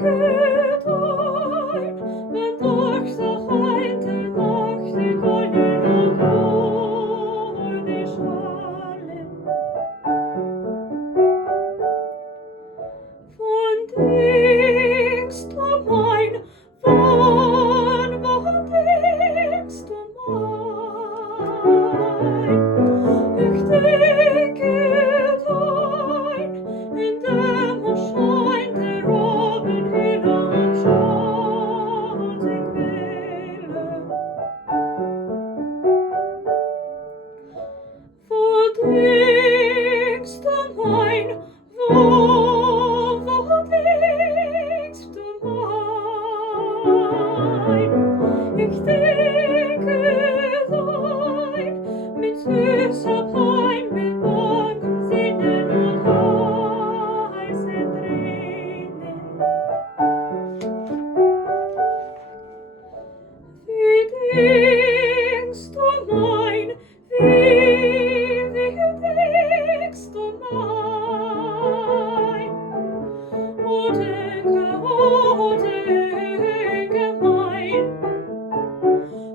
dein, wenn doch so heute noch die goldene Gold schallen. Von denkst du mein, wo denkst du mein? Ich denke dein, in dem scheint der Robben heller und schattig Welle. Wo denkst du mein, wo denkst du mein? Ich denke dein, mit süßer Pein, mit bangen Sinnen und heißen Tränen. Wie denkst du mein, wie denkst du mein? O denke mein,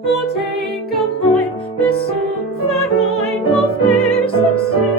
o denke mein, bis zum Verein auf Wilsons See.